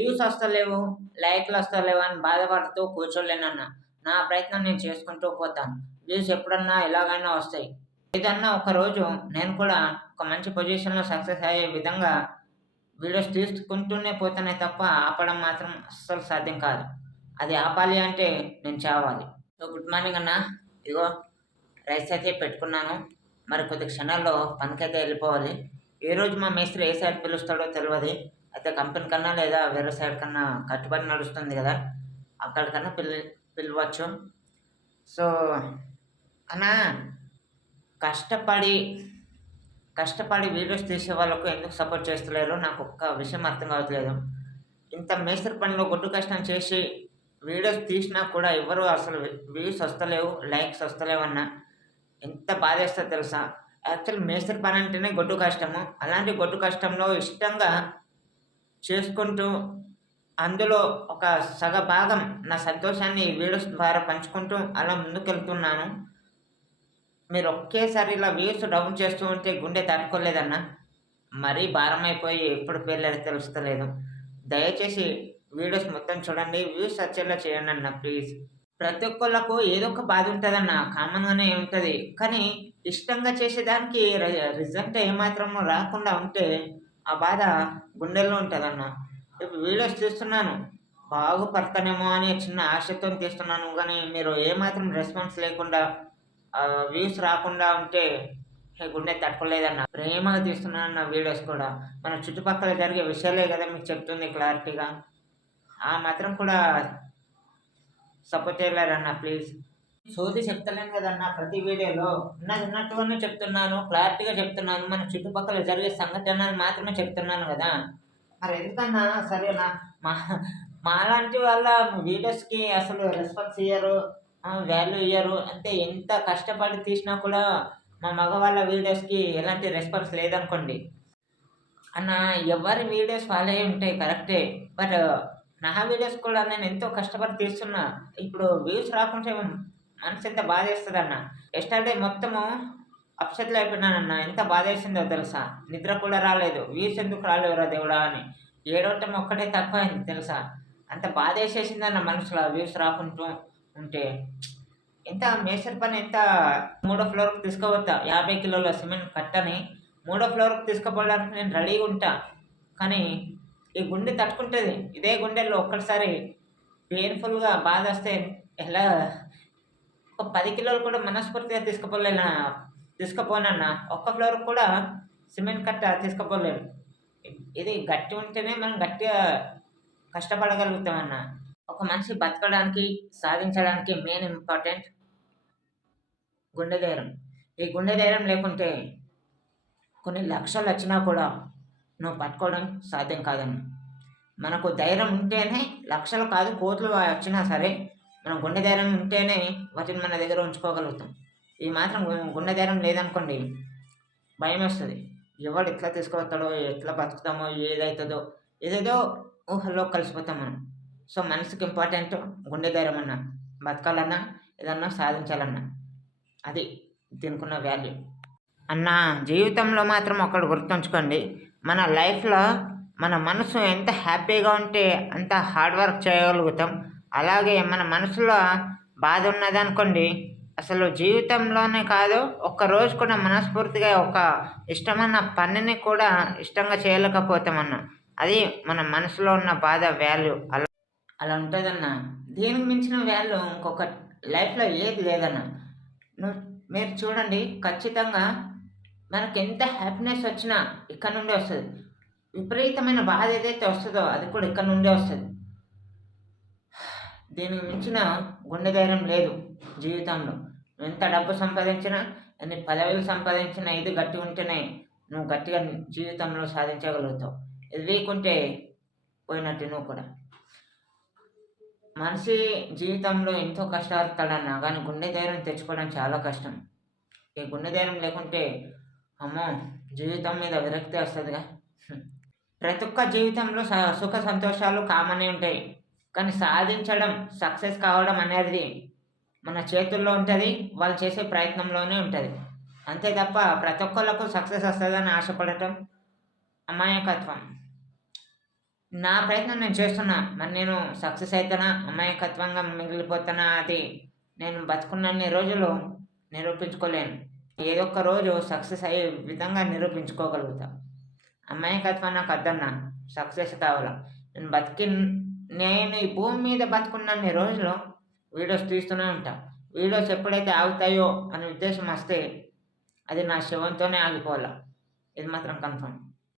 Views వస్తలేవు లైక్లు వస్తలేవు అని బాధపడుతూ కూర్చోలేనన్న నా ప్రయత్నం నేను చేసుకుంటూ పోతాను. వ్యూస్ ఎప్పుడన్నా ఎలాగైనా వస్తాయి. ఏదన్నా ఒకరోజు నేను కూడా ఒక మంచి పొజిషన్లో సక్సెస్ అయ్యే విధంగా వీడియోస్ తీసుకుంటూనే పోతానే తప్ప ఆపడం మాత్రం అస్సలు సాధ్యం కాదు. అది ఆపాలి అంటే నేను చావాలి. సో గుడ్ మార్నింగ్ అన్న. ఇగో రైస్ అయితే పెట్టుకున్నాను. మరి కొద్ది క్షణాల్లో పనికైతే వెళ్ళిపోవాలి. ఏ రోజు మా మేస్త్రి ఏ సైడ్ పిలుస్తాడో తెలియదు అయితే కంపెనీ కన్నా లేదా వేరే సైడ్ కన్నా కట్టుబడి నడుస్తుంది కదా అక్కడికన్నా పిలి పిలవచ్చు. సో అన్న కష్టపడి కష్టపడి వీడియోస్ తీసే వాళ్ళకు ఎందుకు సపోర్ట్ చేస్తలేరు? నాకు ఒక్క విషయం అర్థం కావట్లేదు. ఇంత మేస్త్రి పనిలో గొడ్డు కష్టం చేసి వీడియోస్ తీసినా కూడా ఎవరు అసలు వ్యూస్ వస్తలేవు లైక్స్ వస్తలేవు అన్న. ఎంత బాధేస్తా తెలుసా? యాక్చువల్ మేస్త్రి పని అంటేనే గొడ్డు కష్టము. అలాంటి గొడ్డు కష్టంలో ఇష్టంగా చేసుకుంటూ అందులో ఒక సగ భాగం నా సంతోషాన్ని ఈ వీడియోస్ ద్వారా పంచుకుంటూ అలా ముందుకెళ్తున్నాను. మీరు ఒకేసారి ఇలా వ్యూస్ డౌన్ చేస్తూ ఉంటే గుండె తట్టుకోలేదన్న మరీ భారం అయిపోయి ఎప్పుడు పేర్లేదు తెలుస్తలేదు. దయచేసి వీడియోస్ మొత్తం చూడండి వ్యూస్ వచ్చేలా చేయండి అన్న ప్లీజ్. ప్రతి ఒక్కళ్ళకు ఏదో ఒక బాధ ఉంటుందన్న కామన్గానే ఉంటుంది. కానీ ఇష్టంగా చేసేదానికి రిజల్ట్ ఏమాత్రమో రాకుండా ఉంటే ఆ బాధ గుండెల్లో ఉంటుందన్న. ఇప్పుడు వీడియోస్ చూస్తున్నాను బాగుపడతానేమో అని చిన్న ఆశతో తీస్తున్నాను. కానీ మీరు ఏమాత్రం రెస్పాన్స్ లేకుండా వ్యూస్ రాకుండా ఉంటే గుండె తట్టుకోలేదన్న. ప్రేమగా తీస్తున్నాను నా వీడియోస్ కూడా. మన చుట్టుపక్కల జరిగే విషయాలే కదా మీకు చెప్తుంది క్లారిటీగా. ఆ మాత్రం కూడా సపోర్ట్ చేయలేరన్న ప్లీజ్. సోది చెప్తలేను కదన్న ప్రతి వీడియోలో. ఉన్నది ఉన్నట్టుగానే చెప్తున్నాను క్లారిటీగా చెప్తున్నాను. మన చుట్టుపక్కల జరిగే సంఘటనలు మాత్రమే చెప్తున్నాను కదా. మరి ఎందుకన్నా? సరేనా. మా మాలాంటి వాళ్ళ వీడియోస్కి అసలు రెస్పాన్స్ ఇయ్యరు వాల్యూ ఇయ్యరు. అంటే ఎంత కష్టపడి తీసినా కూడా మా మగవాళ్ళ వీడియోస్కి ఎలాంటి రెస్పాన్స్ లేదనుకోండి. అన్న ఎవరి వీడియోస్ వాళ్ళే ఉంటాయి కరెక్టే. బట్ నా వీడియోస్ కూడా నేను ఎంతో కష్టపడి తీస్తున్నా. ఇప్పుడు వ్యూస్ రాకుంటే మనసు ఎంత బాధ అన్న ఎస్టర్డే మొత్తము అప్సెట్లో అయిపోయినానన్న. ఎంత బాధేసిందో తెలుసా? నిద్ర కూడా రాలేదు. వ్యూస్ ఎందుకు రాలేవురా దేవుడా అని. ఏడవటం ఒక్కటే తక్కువైంది తెలుసా? అంత బాధేసేసిందన్న మనసులో వ్యూస్ రాకుంటూ ఉంటే. ఎంత మేసర్ పని ఎంత? మూడో ఫ్లోర్కి తీసుకోవద్దా? యాభై కిలోల సిమెంట్ కట్టని మూడో ఫ్లోర్కి తీసుకుపోవడానికి నేను రెడీగా ఉంటా. కానీ ఈ గుండె తట్టుకుంటుంది. ఇదే గుండెల్లో ఒక్కసారి పెయిన్ఫుల్గా బాధ వస్తే ఎలా ఒక పది కిలోలు కూడా మనస్ఫూర్తిగా తీసుకుపోలేనా? తీసుకుపోనన్నా. ఒక్క ఫ్లోర్ కూడా సిమెంట్ కట్ట తీసుకుపోలేను ఇది గట్టి ఉంటేనే మనం గట్టిగా కష్టపడగలుగుతామన్న. ఒక మనిషి బతకడానికి సాధించడానికి మెయిన్ ఇంపార్టెంట్ గుండె ధైర్యం ఈ గుండె ధైర్యం లేకుంటే కొన్ని లక్షలు వచ్చినా కూడా నువ్వు పట్టుకోవడం సాధ్యం కాదన్న. మనకు ధైర్యం ఉంటేనే లక్షలు కాదు కోట్లు వచ్చినా సరే మనం గుండె ధైర్యం ఉంటేనే వాటిని మన దగ్గర ఉంచుకోగలుగుతాం. ఈ మాత్రం గుండె ధైర్యం లేదనుకోండి భయం వస్తుంది. ఎవడు ఎట్లా తీసుకువస్తాడో ఎట్లా బతుకుతామో ఏదవుతుందో ఏదేదో ఊహల్లో కలిసిపోతాం మనం. సో మనసుకి ఇంపార్టెంట్ గుండె ధైర్యం అన్న బతకాలన్నా ఏదన్నా సాధించాలన్నా. అది దీనికున్న వాల్యూ. అన్న జీవితంలో మాత్రం ఒకటి గుర్తుంచుకోండి. మన లైఫ్లో మన మనసు ఎంత హ్యాపీగా ఉంటే అంత హార్డ్ వర్క్ చేయగలుగుతాం. అలాగే మన మనసులో బాధ ఉన్నదనుకోండి అసలు జీవితంలోనే కాదు ఒక్క రోజు కూడా మనస్ఫూర్తిగా ఒక ఇష్టమైన పనిని కూడా ఇష్టంగా చేయలేకపోతామన్న. అది మన మనసులో ఉన్న బాధ వాల్యూ అలా అలా ఉంటుందన్న. దీనికి మించిన వాల్యూ ఇంకొక లైఫ్లో ఏది లేదన్న. నువ్వు మీరు చూడండి ఖచ్చితంగా మనకి ఎంత హ్యాపీనెస్ వచ్చినా ఇక్కడ నుండి వస్తుంది. విపరీతమైన బాధ ఏదైతే వస్తుందో అది కూడా ఇక్కడ నుండే వస్తుంది. దీనికి మించిన గుండె ధైర్యం లేదు జీవితంలో. ఎంత డబ్బు సంపాదించినా ఎన్ని పదవులు సంపాదించినా ఇది గట్టి ఉంటేనే నువ్వు గట్టిగా జీవితంలో సాధించగలుగుతావు. ఇది వీకుంటే పోయినట్టు నువ్వు కూడా. మనిషి జీవితంలో ఎంతో కష్టపడతాడన్నా కానీ గుండె ధైర్యం తెచ్చుకోవడం చాలా కష్టం. ఈ గుండె ధైర్యం లేకుంటే అమ్మో జీవితం మీద విరక్తి వస్తుందిగా. ప్రతి ఒక్క జీవితంలో సుఖ సంతోషాలు కామనే ఉంటాయి. కానీ సాధించడం సక్సెస్ కావడం అనేది మన చేతుల్లో ఉంటుంది వాళ్ళు చేసే ప్రయత్నంలోనే ఉంటుంది. అంతే తప్ప ప్రతి ఒక్కళ్ళకు సక్సెస్ వస్తుందని ఆశపడటం అమాయకత్వం. నా ప్రయత్నం నేను చేస్తున్నా మరి నేను సక్సెస్ అవుతానా అమాయకత్వంగా మిగిలిపోతానా అది నేను బతుకున్నన్ని రోజులు నిరూపించుకోలేను. ఏదో ఒక రోజు సక్సెస్ అయ్యే విధంగా నిరూపించుకోగలుగుతా. అమాయకత్వం నాకు అద్దన్నా సక్సెస్ కావాలా. నేను బతికి నేను ఈ భూమి మీద బతుకున్నన్ని రోజులు వీడియోస్ తీస్తూనే ఉంటా. వీడియోస్ ఎప్పుడైతే ఆగుతాయో అనే ఉద్దేశం వస్తే అది నా శవంతోనే ఆగిపోవాలి? ఇది మాత్రం కన్ఫర్మ్.